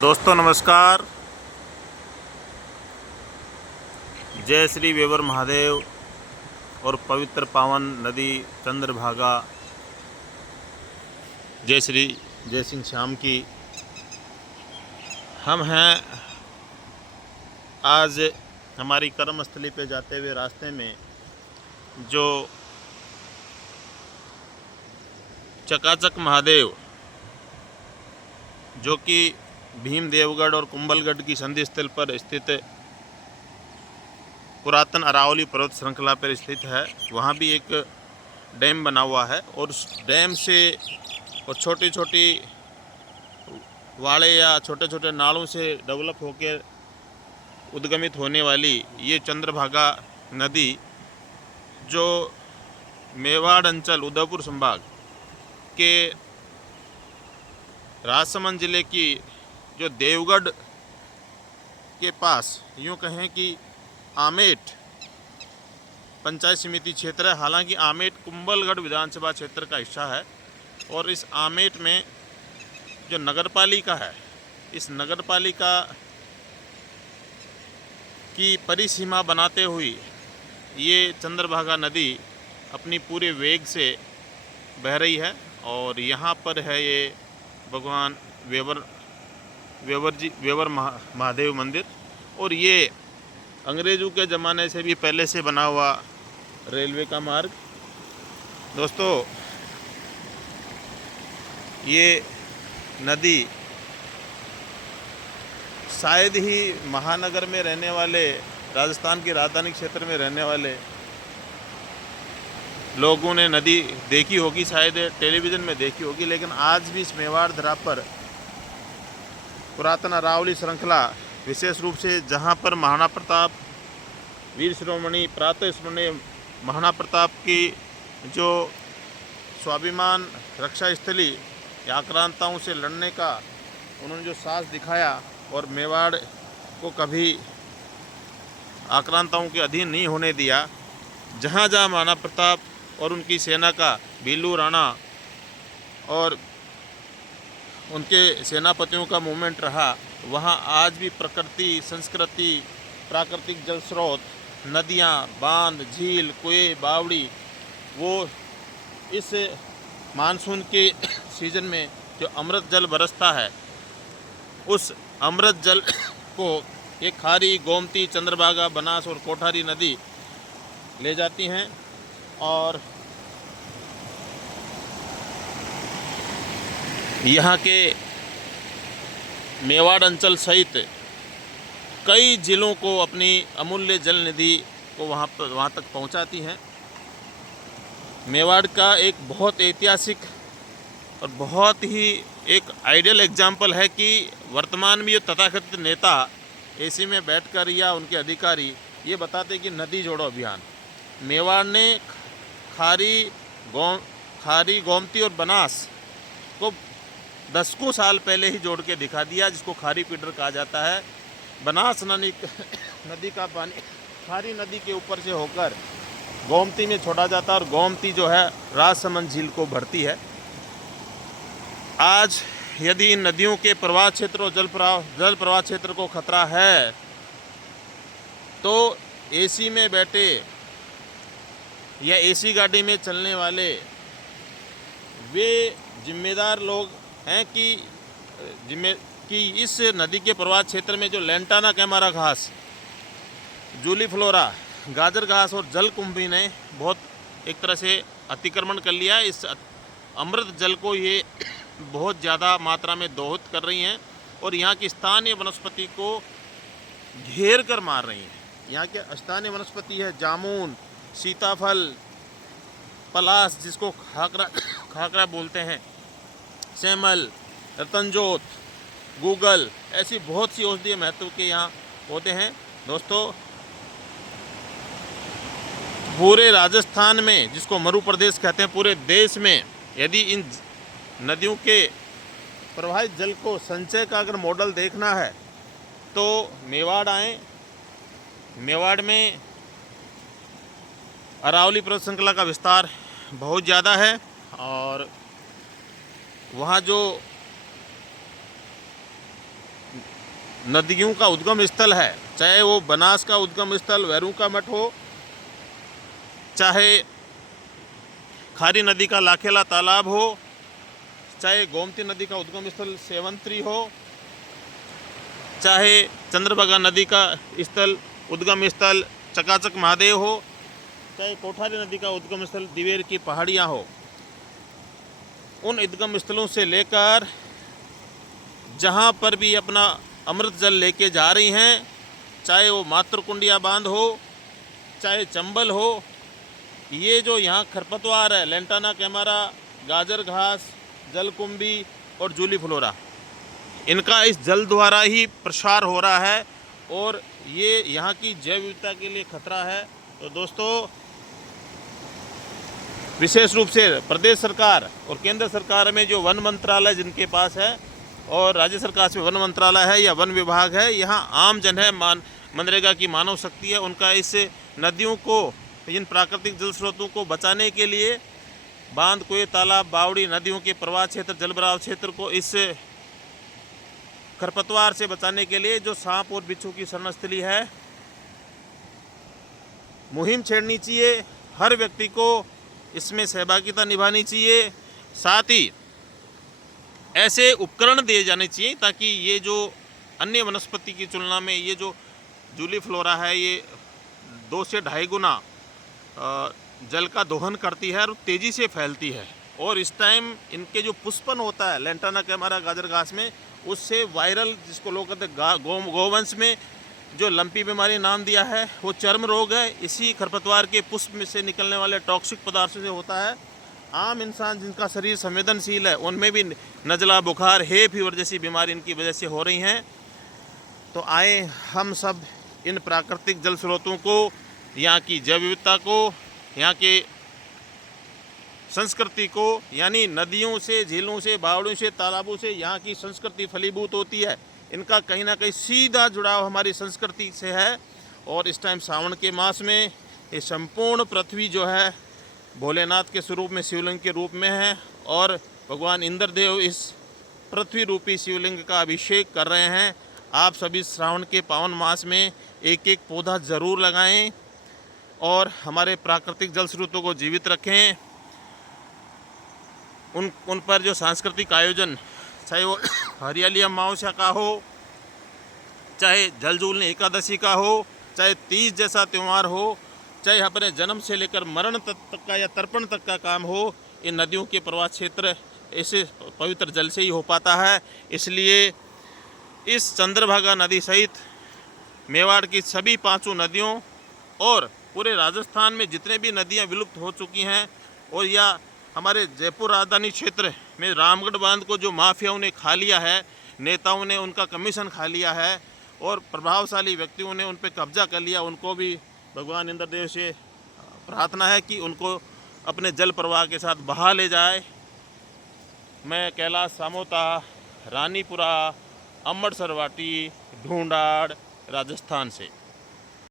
दोस्तों नमस्कार। जय श्री वेवर महादेव और पवित्र पावन नदी चंद्रभागा जय श्री जय सिंह श्याम की। हम हैं आज हमारी कर्मस्थली पे जाते हुए रास्ते में जो चकाचक महादेव जो कि भीमदेवगढ़ और कुंभलगढ़ की संधि स्थल पर स्थित पुरातन अरावली पर्वत श्रृंखला पर स्थित है। वहाँ भी एक डैम बना हुआ है और उस डैम से और छोटी छोटी वाड़े या छोटे छोटे नालों से डेवलप होकर उद्गमित होने वाली ये चंद्रभागा नदी जो मेवाड़ अंचल उदयपुर संभाग के राजसमंद जिले की जो देवगढ़ के पास यूँ कहें कि आमेट पंचायत समिति क्षेत्र है। हालांकि आमेट कुंभलगढ़ विधानसभा क्षेत्र का हिस्सा है और इस आमेट में जो नगरपालिका है, इस नगरपालिका की परिसीमा बनाते हुए ये चंद्रभागा नदी अपनी पूरे वेग से बह रही है। और यहाँ पर है ये भगवान वेवर महादेव मंदिर और ये अंग्रेज़ों के ज़माने से भी पहले से बना हुआ रेलवे का मार्ग। दोस्तों ये नदी शायद ही महानगर में रहने वाले, राजस्थान की राजधानी क्षेत्र में रहने वाले लोगों ने नदी देखी होगी, शायद टेलीविज़न में देखी होगी, लेकिन आज भी इस मेवाड़ धरा पर पुरातन अरावली श्रृंखला विशेष रूप से जहाँ पर महाराणा प्रताप वीर शिरोमणि प्रातः स्मरणीय महाराणा प्रताप की जो स्वाभिमान रक्षा स्थली या आक्रांताओं से लड़ने का उन्होंने जो साहस दिखाया और मेवाड़ को कभी आक्रांताओं के अधीन नहीं होने दिया, जहाँ जहाँ महाराणा प्रताप और उनकी सेना का भीलू राणा और उनके सेनापतियों का मूवमेंट रहा, वहाँ आज भी प्रकृति, संस्कृति, प्राकृतिक जल स्रोत, नदियाँ, बांध, झील, कुएं, बावड़ी, वो इस मानसून के सीज़न में जो अमृत जल बरसता है, उस अमृत जल को ये खारी, गोमती, चंद्रभागा, बनास और कोठारी नदी ले जाती हैं। और यहाँ के मेवाड़ अंचल सहित कई ज़िलों को अपनी अमूल्य जल निधि को वहाँ तक पहुँचाती हैं। मेवाड़ का एक बहुत ऐतिहासिक और बहुत ही एक आइडियल एग्जाम्पल है कि वर्तमान में ये तथाकथित नेता एसी में बैठकर या उनके अधिकारी ये बताते कि नदी जोड़ो अभियान, मेवाड़ ने खारी, गोमती और बनास को दशकों साल पहले ही जोड़ के दिखा दिया, जिसको खारी पीडर कहा जाता है। बनास नदी का पानी खारी नदी के ऊपर से होकर गोमती में छोड़ा जाता है और गोमती जो है राजसमंद झील को भरती है। आज यदि इन नदियों के प्रवाह क्षेत्र और जल प्रवाह क्षेत्र को खतरा है तो एसी में बैठे या एसी गाड़ी में चलने वाले वे जिम्मेदार लोग हैं कि इस नदी के प्रवाह क्षेत्र में जो लेंटाना कैमारा घास, जूली फ्लोरा, गाजर घास और जल कुंभी ने बहुत एक तरह से अतिक्रमण कर लिया। इस अमृत जल को ये बहुत ज़्यादा मात्रा में दोहित कर रही हैं और यहाँ की स्थानीय वनस्पति को घेर कर मार रही हैं। यहाँ के स्थानीय वनस्पति है जामुन, सीताफल, पलास जिसको खाकरा बोलते हैं, सेमल, रतनजोत, गूगल, ऐसी बहुत सी औषधीय महत्व के यहाँ पौधे हैं। दोस्तों पूरे राजस्थान में, जिसको मरु प्रदेश कहते हैं, पूरे देश में यदि इन नदियों के प्रवाहित जल को संचय का अगर मॉडल देखना है तो मेवाड़ आएँ। मेवाड़ में अरावली पर्वत श्रृंखला का विस्तार बहुत ज़्यादा है और वहाँ जो नदियों का उद्गम स्थल है, चाहे वो बनास का उद्गम स्थल वैरू का मठ हो, चाहे खारी नदी का लाखेला तालाब हो, चाहे गोमती नदी का उद्गम स्थल सेवंतरी हो, चाहे चंद्रभागा नदी का स्थल उद्गम स्थल चकाचक महादेव हो, चाहे कोठारी नदी का उद्गम स्थल दिवेर की पहाड़ियाँ हो, उन उद्गम स्थलों से लेकर जहाँ पर भी अपना अमृत जल लेके जा रही हैं, चाहे वो मातृकुंडिया बांध हो, चाहे चंबल हो, ये जो यहाँ खरपतवार है, लेंटाना कैमरा, गाजर घास, जलकुंभी और जूली फ्लोरा, इनका इस जल द्वारा ही प्रसार हो रहा है और ये यहाँ की जैव विविधता के लिए खतरा है। तो दोस्तों, विशेष रूप से प्रदेश सरकार और केंद्र सरकार में जो वन मंत्रालय जिनके पास है और राज्य सरकार में वन मंत्रालय है या वन विभाग है, यहाँ आम जन है, मनरेगा की मानव शक्ति है, उनका इस नदियों को, इन प्राकृतिक जल स्रोतों को बचाने के लिए बांध, कुएं, तालाब, बावड़ी, नदियों के प्रवाह क्षेत्र, जलभराव क्षेत्र को इस खरपतवार से बचाने के लिए जो सांप और बिच्छू की शरणस्थली है, मुहिम छेड़नी चाहिए। हर व्यक्ति को इसमें सहभागिता निभानी चाहिए। साथ ही ऐसे उपकरण दिए जाने चाहिए ताकि ये जो अन्य वनस्पति की तुलना में ये जो जूली फ्लोरा है, ये 2 से 2.5 गुना जल का दोहन करती है और तेज़ी से फैलती है। और इस टाइम इनके जो पुष्पन होता है लेंटाना कैमरा, गाजर घास में, उससे वायरल, जिसको लोग कहते हैं गोवंश में जो लंपी बीमारी नाम दिया है, वो चर्म रोग है, इसी खरपतवार के पुष्प में से निकलने वाले टॉक्सिक पदार्थों से होता है। आम इंसान जिनका शरीर संवेदनशील है उनमें भी नज़ला, बुखार, हे फीवर जैसी बीमारी इनकी वजह से हो रही हैं। तो आए हम सब इन प्राकृतिक जल स्रोतों को, यहाँ की जैव विविधता को, यहाँ के संस्कृति को, यानी नदियों से, झीलों से, बावड़ों से, तालाबों से यहाँ की संस्कृति फलीभूत होती है। इनका कहीं ना कहीं सीधा जुड़ाव हमारी संस्कृति से है। और इस टाइम सावन के मास में ये संपूर्ण पृथ्वी जो है भोलेनाथ के स्वरूप में, शिवलिंग के रूप में है और भगवान इंद्रदेव इस पृथ्वी रूपी शिवलिंग का अभिषेक कर रहे हैं। आप सभी श्रावण के पावन मास में एक एक पौधा ज़रूर लगाएं और हमारे प्राकृतिक जल स्रोतों को जीवित रखें। उन पर जो सांस्कृतिक आयोजन, चाहे वो हरियाली अमावस्या का हो, चाहे जल जूलनी एकादशी का हो, चाहे तीज जैसा त्यौहार हो, चाहे अपने जन्म से लेकर मरण तक का या तर्पण तक का काम हो, इन नदियों के प्रवाह क्षेत्र ऐसे पवित्र जल से ही हो पाता है। इसलिए इस चंद्रभागा नदी सहित मेवाड़ की सभी 5 नदियों और पूरे राजस्थान में जितने भी नदियां विलुप्त हो चुकी हैं, और या हमारे जयपुर राजधानी क्षेत्र में रामगढ़ बांध को जो माफियाओं ने खा लिया है, नेताओं ने उनका कमीशन खा लिया है और प्रभावशाली व्यक्तियों ने उन पर कब्जा कर लिया, उनको भी भगवान इंद्रदेव से प्रार्थना है कि उनको अपने जल प्रवाह के साथ बहा ले जाए। मैं कैलाश सामोता, रानीपुरा, अम्बड़ सरवाटी, ढूंढाड़, राजस्थान से।